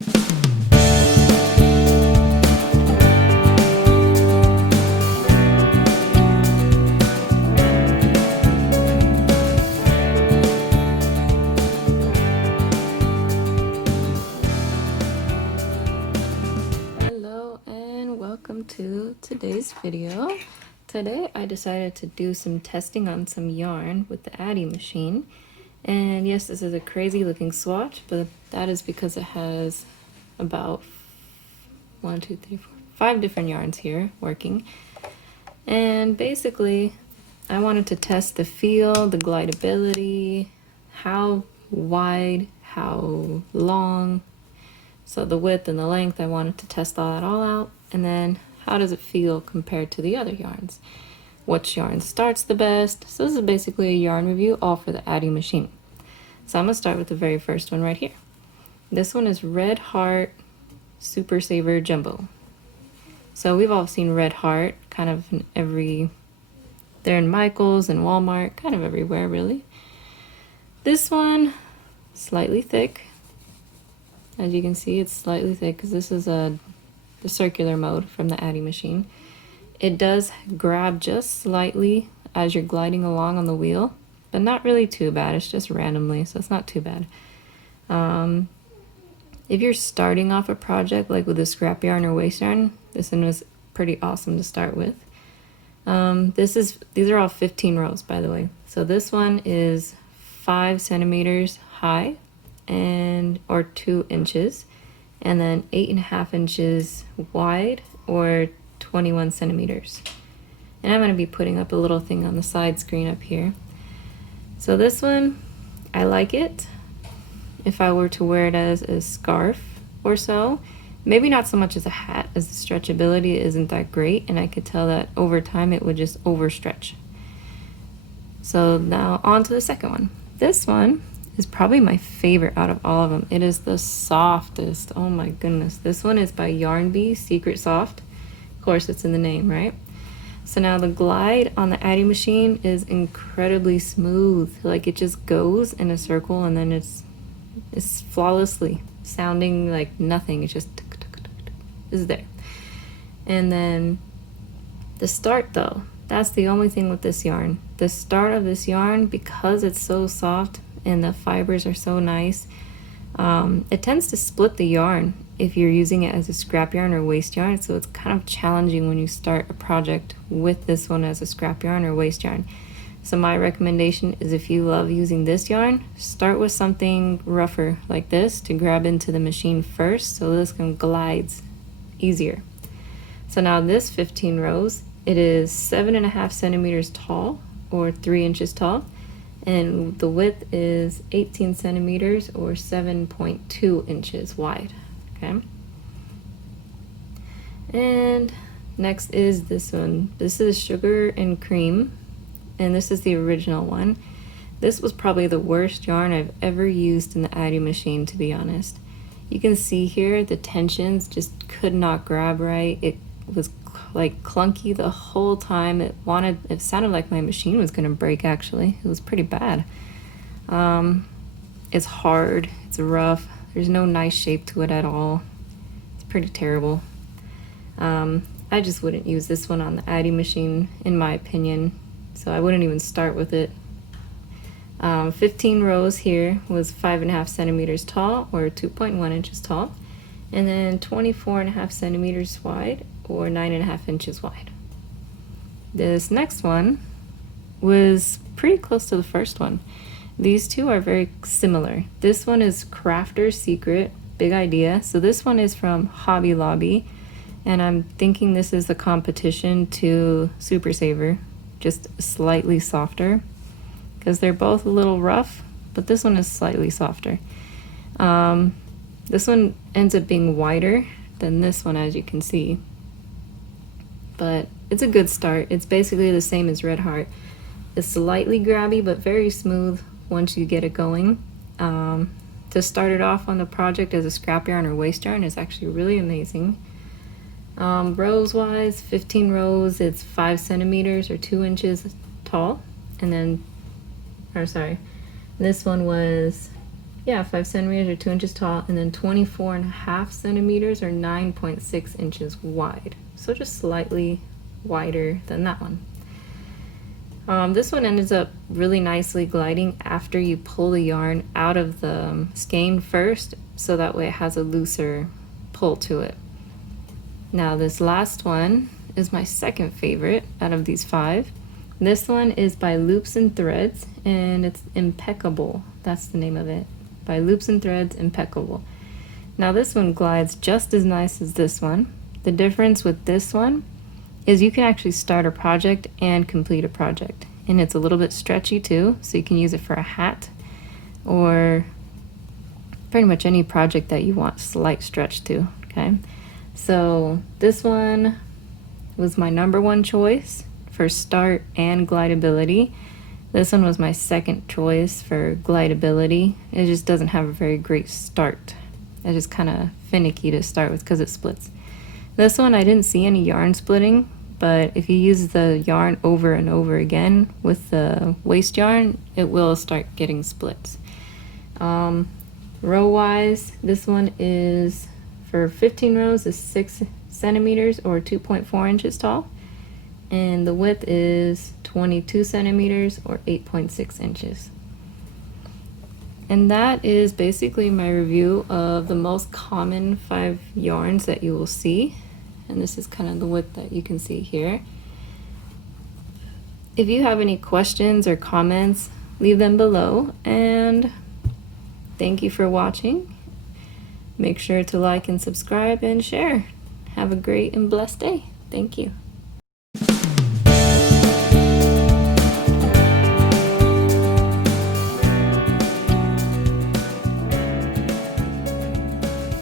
Hello and welcome to today's video. Today I decided to do some testing on some yarn with the Addi machine. And yes, this is a crazy looking swatch, but that is because it has about 5 different yarns here working. And basically I wanted to test the feel, the glideability, how wide, how long, so the width and the length. I wanted to test all that out, and then how does it feel compared to the other yarns? Which yarn starts the best? So this is basically a yarn review all for the Addi machine. So I'm gonna start with the very first one right here. This one is Red Heart Super Saver Jumbo. So we've all seen Red Heart kind of in they're in Michael's and Walmart, kind of everywhere really. This one, slightly thick. As you can see, it's slightly thick because this is the circular mode from the Addi machine. It does grab just slightly as you're gliding along on the wheel, but not really too bad. It's just randomly, so it's not too bad. If you're starting off a project like with a scrap yarn or waste yarn, this one was pretty awesome to start with. These are all 15 rows, by the way. So this one is 5 centimeters high or 2 inches, and then 8.5 inches wide or 21 centimeters. And I'm going to be putting up a little thing on the side screen up here. So this one, I like it if I were to wear it as a scarf or so. Maybe not so much as a hat, as the stretchability isn't that great, and I could tell that over time it would just overstretch. So now on to the second one. This one is probably my favorite out of all of them. It is the softest. Oh my goodness. This one is by Yarn Bee Secret Soft. Of course, it's in the name, right? So now the glide on the Addi machine is incredibly smooth. Like it just goes in a circle and then it's flawlessly sounding like nothing. It's just is there. And then the start though, that's the only thing with this yarn. The start of this yarn, because it's so soft and the fibers are so nice, it tends to split the yarn if you're using it as a scrap yarn or waste yarn. So it's kind of challenging when you start a project with this one as a scrap yarn or waste yarn. So my recommendation is, if you love using this yarn, start with something rougher like this to grab into the machine first, so this can glides easier. So now this 15 rows, it is 7.5 centimeters tall or 3 inches tall, and the width is 18 centimeters or 7.2 inches wide. Okay. And next is this one. This is Sugar and Cream, and this is the original one. This was probably the worst yarn I've ever used in the Addi machine, to be honest. You can see here the tensions just could not grab right. It was like clunky the whole time. It sounded like my machine was gonna break. Actually, it was pretty bad. It's hard, it's rough, there's no nice shape to it at all. It's pretty terrible. I just wouldn't use this one on the Addi machine, in my opinion, so I wouldn't even start with it. 15 rows here was 5.5 centimeters tall or 2.1 inches tall, and then 24.5 centimeters wide or 9.5 inches wide. This next one was pretty close to the first one. These two are very similar. This one is Crafter's Secret Big Idea. So this one is from Hobby Lobby, and I'm thinking this is the competition to Super Saver, just slightly softer, because they're both a little rough, but this one is slightly softer. This one ends up being wider than this one, as you can see, but it's a good start. It's basically the same as Red Heart. It's slightly grabby, but very smooth once you get it going. To start it off on the project as a scrap yarn or waste yarn is actually really amazing. Rows wise, 15 rows, it's 5 centimeters or 2 inches tall, and then, or sorry, this one was Yeah, 5 centimeters or 2 inches tall, and then 24.5 centimeters or 9.6 inches wide. So just slightly wider than that one. This one ends up really nicely gliding after you pull the yarn out of the skein first, so that way it has a looser pull to it. Now this last one is my second favorite out of these 5. This one is by Loops and Threads, and it's Impeccable. That's the name of it. By Loops and Threads, Impeccable. Now this one glides just as nice as this one. The difference with this one is you can actually start a project and complete a project. And it's a little bit stretchy too, so you can use it for a hat or pretty much any project that you want slight stretch to, okay? So this one was my #1 choice for start and glideability. This one was my second choice for glideability. It just doesn't have a very great start. It's just kind of finicky to start with because it splits. This one I didn't see any yarn splitting, but if you use the yarn over and over again with the waste yarn, it will start getting splits. Row wise, this one is for 15 rows is 6 centimeters or 2.4 inches tall, and the width is 22 centimeters or 8.6 inches. And that is basically my review of the most common 5 yarns that you will see. And this is kind of the width that you can see here. If you have any questions or comments, leave them below, and thank you for watching. Make sure to like and subscribe and share. Have a great and blessed day. Thank you.